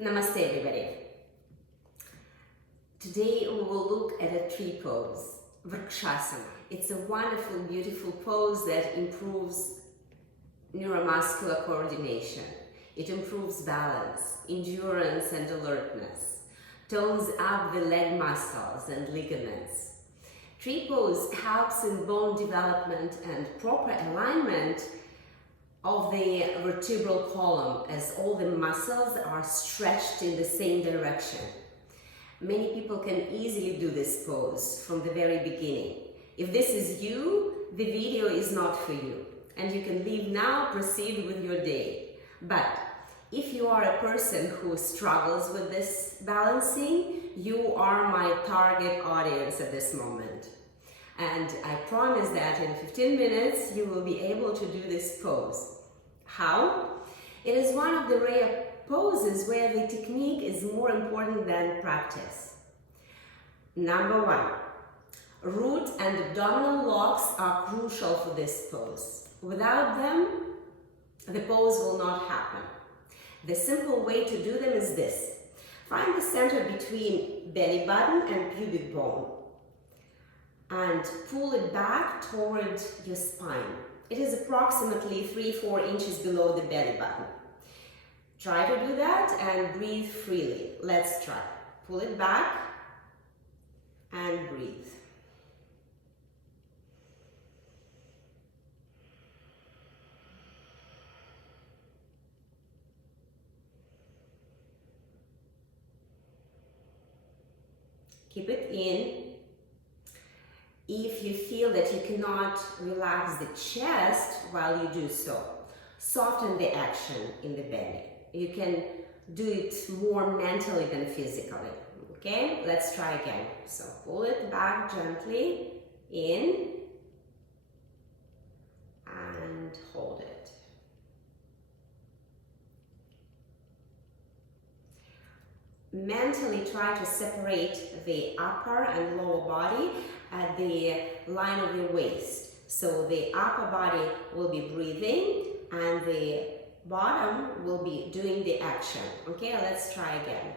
Namaste everybody. Today we will look at a tree pose, Vrkśasana. It's a wonderful, beautiful pose that improves neuromuscular coordination. It improves balance, endurance and alertness, tones up the leg muscles and ligaments. Tree pose helps in bone development and proper alignment of the vertebral column as all the muscles are stretched in the same direction. Many people can easily do this pose from the very beginning. If this is you, the video is not for you and you can leave now, proceed with your day. But if you are a person who struggles with this balancing, you are my target audience at this moment. And I promise that in 15 minutes you will be able to do this pose. How? It is one of the rare poses where the technique is more important than practice. Number one, root and abdominal locks are crucial for this pose. Without them, the pose will not happen. The simple way to do them is this. Find the center between belly button and pubic bone and pull it back toward your spine. It is approximately 3-4 inches below the belly button. Try to do that and breathe freely. Let's try. Pull it back and breathe. Keep it in. If you feel that you cannot relax the chest while you do so, soften the action in the belly. You can do it more mentally than physically. Okay, let's try again. So pull it back gently in and hold it. Mentally try to separate the upper and lower body at the line of your waist. So the upper body will be breathing and the bottom will be doing the action. Okay, let's try again.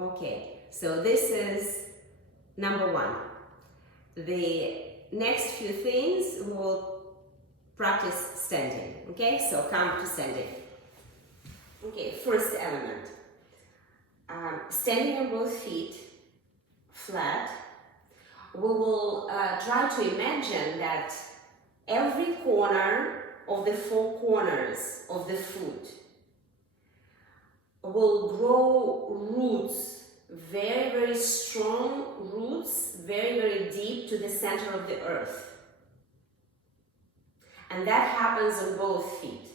Okay, so this is number one. The next few things we'll practice standing. Okay, so come to standing. Okay, first element. Standing on both feet, flat. We will try to imagine that every corner of the four corners of the foot will grow roots, very, very strong roots, very, very deep to the center of the earth. And that happens on both feet.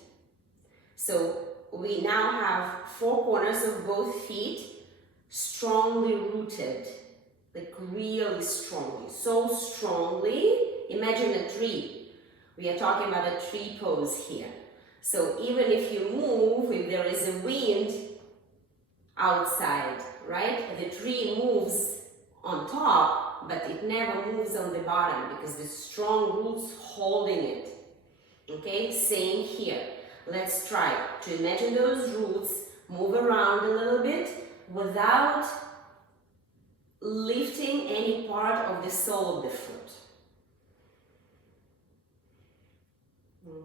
So we now have four corners of both feet strongly rooted, like really strongly, so strongly. Imagine a tree. We are talking about a tree pose here. So even if you move, if there is a wind outside, right, the tree moves on top, but it never moves on the bottom because the strong roots holding it. Okay, same here. Let's try to imagine those roots move around a little bit without lifting any part of the sole of the foot.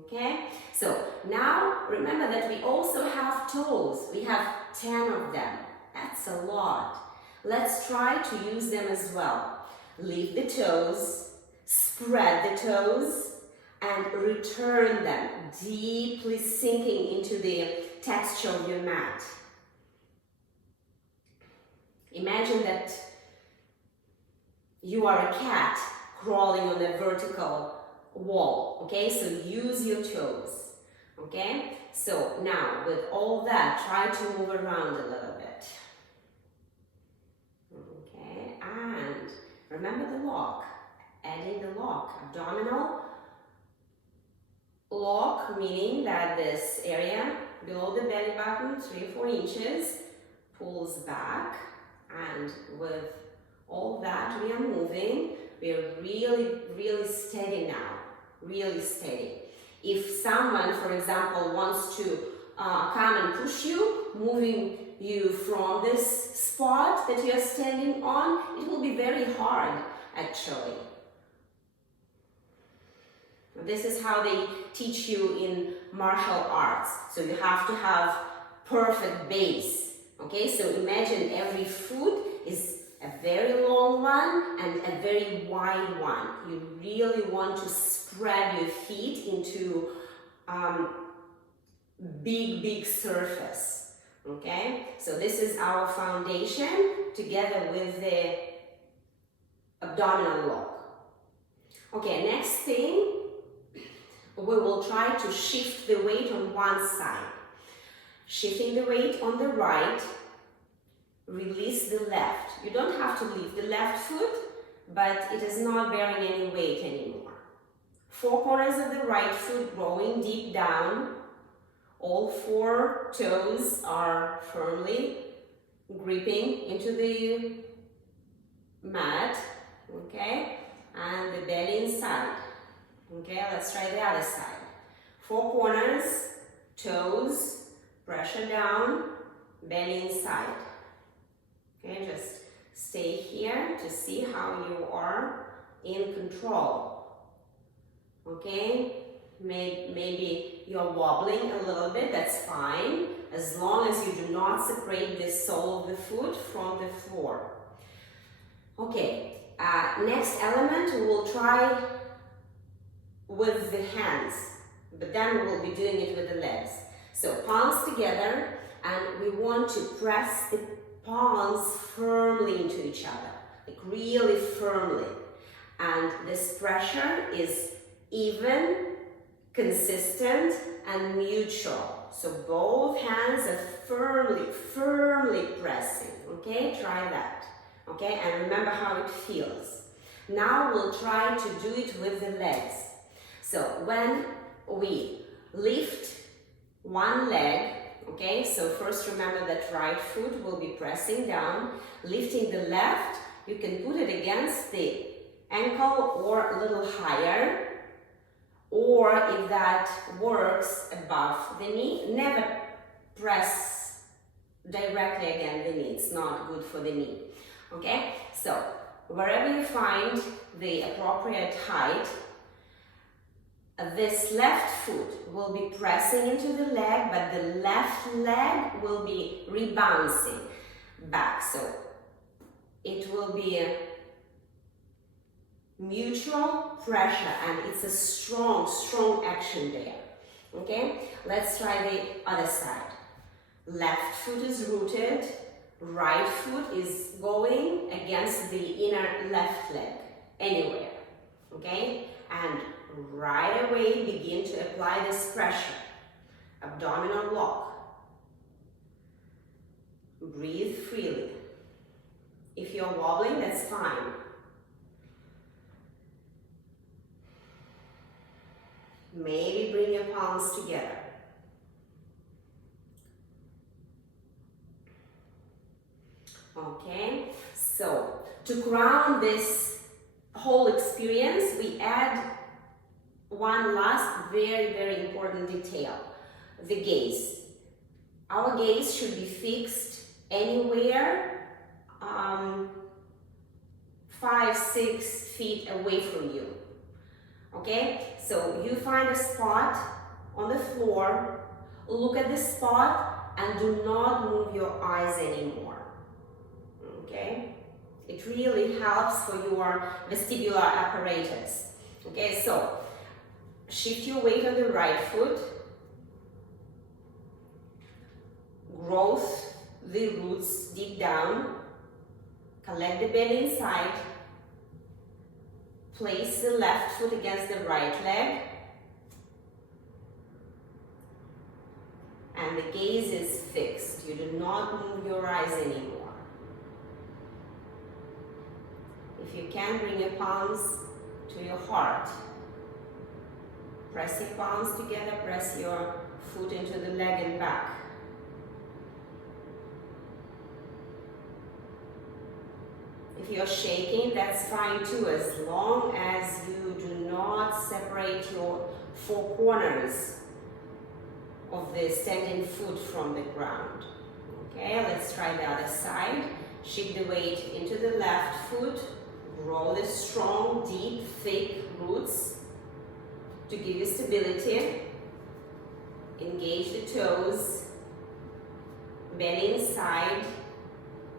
Okay, so now remember that we also have toes. We have 10 of them. That's a lot. Let's try to use them as well. Leave the toes, spread the toes, and return them, deeply sinking into the texture of your mat. Imagine that you are a cat crawling on a vertical wall, okay? So use your toes, okay? So now, with all that, try to move around a little bit. Okay, and remember the lock, adding the lock, abdominal lock, meaning that this area below the belly button, 3 or 4 inches, pulls back, and with all we are moving. We are really steady now, really steady. If someone, for example, wants to come and push you, moving you from this spot that you are standing on, it will be very hard actually. This is how they teach you in martial arts. So you have to have perfect base. Okay, so imagine every foot is a very long one and a very wide one. You really want to spread your feet into big surface. Okay, so this is our foundation together with the abdominal lock. Okay, next thing, we will try to shift the weight on one side. Shifting the weight on the right, release the left. You don't have to leave the left foot, but it is not bearing any weight anymore. Four corners of the right foot going deep down. All four toes are firmly gripping into the mat, okay? And the belly inside. Okay, let's try the other side. Four corners, toes, pressure down, belly inside. Okay, just stay here to see how you are in control. Okay, maybe you're wobbling a little bit, that's fine, as long as you do not separate the sole of the foot from the floor. Okay, next element we will try with the hands, but then we will be doing it with the legs. So palms together, and we want to press the palms firmly into each other, like really firmly. And this pressure is even, consistent, and mutual. So both hands are firmly pressing. Okay, try that. Okay, and remember how it feels. Now we'll try to do it with the legs. So when we lift one leg, okay, so first remember that right foot will be pressing down, lifting the left, you can put it against the ankle or a little higher, or if that works above the knee, never press directly against the knee, it's not good for the knee. Okay, so wherever you find the appropriate height, this left foot will be pressing into the leg, but the left leg will be rebouncing back. So it will be a mutual pressure, and it's a strong action there. Okay, let's try the other side. Left foot is rooted, right foot is going against the inner left leg, anywhere. Okay, and right away begin to apply this pressure. Abdominal lock. Breathe freely. If you're wobbling, that's fine. Maybe bring your palms together. Okay, so to crown this whole experience, we add one last very important detail, the gaze. Our gaze should be fixed anywhere 5-6 feet away from you. Okay, so you find a spot on the floor, look at the spot and do not move your eyes anymore. Okay, it really helps for your vestibular apparatus. Okay, so shift your weight on the right foot, growth the roots deep down, collect the belly inside, place the left foot against the right leg, and the gaze is fixed. You do not move your eyes anymore. If you can, bring your palms to your heart. Press your palms together, press your foot into the leg and back. If you're shaking, that's fine too, as long as you do not separate your four corners of the standing foot from the ground. Okay, let's try the other side. Shift the weight into the left foot. Grow the strong, deep, thick roots to give you stability. Engage the toes. Bend inside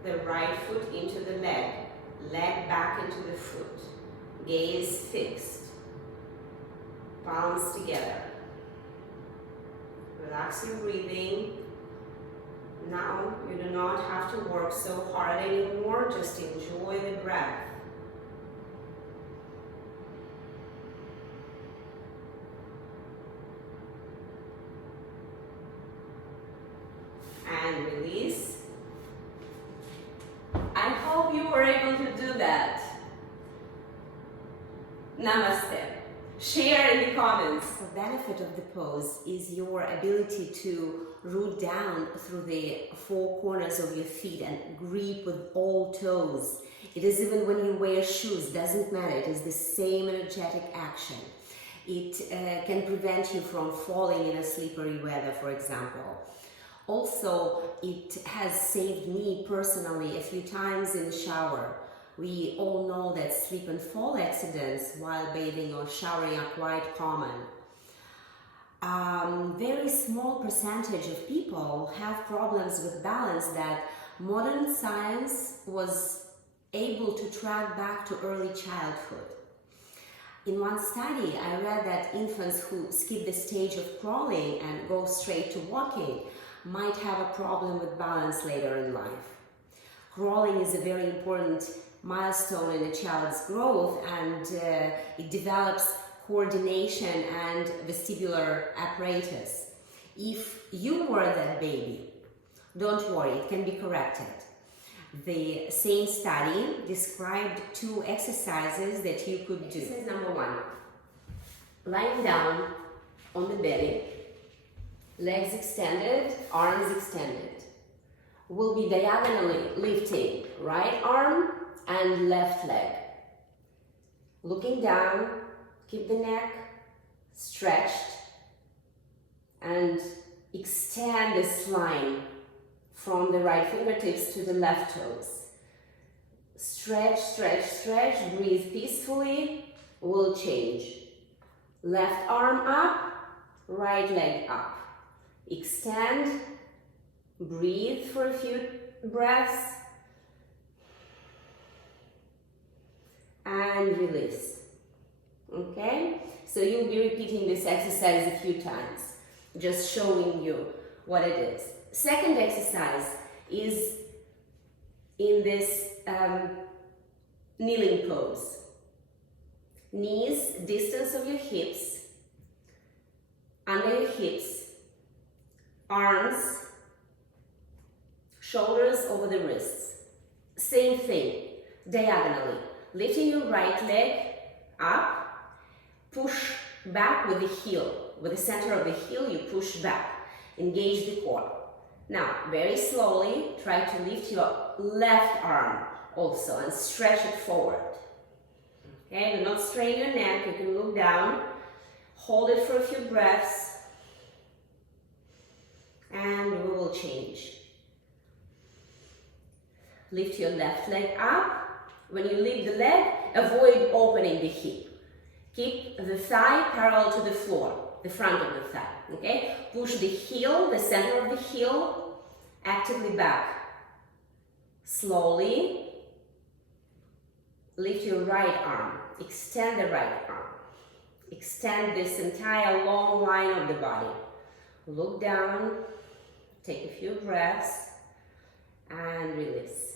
the right foot into the leg. Leg back into the foot. Gaze fixed. Palms together. Relax your breathing. Now you do not have to work so hard anymore. Just enjoy the breath. And release. I hope you were able to do that. Namaste. Share in the comments. The benefit of the pose is your ability to root down through the four corners of your feet and grip with all toes. It is even when you wear shoes, doesn't matter, it is the same energetic action. It can prevent you from falling in a slippery weather, for example. Also, it has saved me personally a few times in the shower. We all know that slip and fall accidents while bathing or showering are quite common. Very small percentage of people have problems with balance that modern science was able to track back to early childhood. In one study, I read that infants who skip the stage of crawling and go straight to walking might have a problem with balance later in life. Crawling is a very important milestone in a child's growth, and it develops coordination and vestibular apparatus. If you were that baby, don't worry, it can be corrected. The same study described 2 exercises that you could do. Exercise number 1, lying down on the belly, legs extended, arms extended. We'll be diagonally lifting right arm and left leg. Looking down, keep the neck stretched and extend this line from the right fingertips to the left toes. Stretch, stretch, stretch, breathe peacefully. We'll change. Left arm up, right leg up. Extend, breathe for a few breaths, and release. Okay? So you'll be repeating this exercise a few times, just showing you what it is. Second exercise is in this kneeling pose. Knees, distance of your hips, under your hips, arms, shoulders over the wrists. Same thing, diagonally. Lifting your right leg up, push back with the heel. With the center of the heel, you push back. Engage the core. Now, very slowly, try to lift your left arm also and stretch it forward. Okay, do not strain your neck. You can look down. Hold it for a few breaths. And we will change. Lift your left leg up. When you lift the leg, avoid opening the hip. Keep the thigh parallel to the floor, the front of the thigh. Okay? Push the heel, the center of the heel, actively back. Slowly lift your right arm. Extend the right arm. Extend this entire long line of the body. Look down. Take a few breaths and release.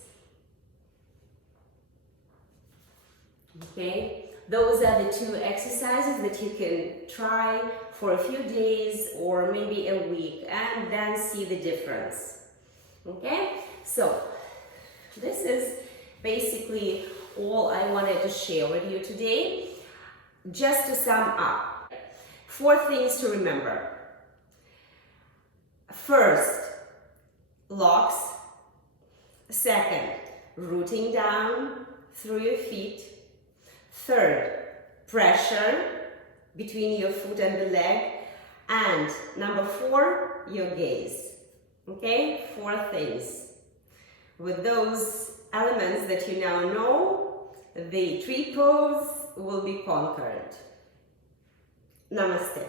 Okay, those are the 2 exercises that you can try for a few days or maybe a week and then see the difference. Okay, so this is basically all I wanted to share with you today. Just to sum up, 4 things to remember. First, locks. Second, rooting down through your feet. Third, pressure between your foot and the leg. And number 4, your gaze. Okay, 4 things. With those elements that you now know, the tree pose will be conquered. Namaste.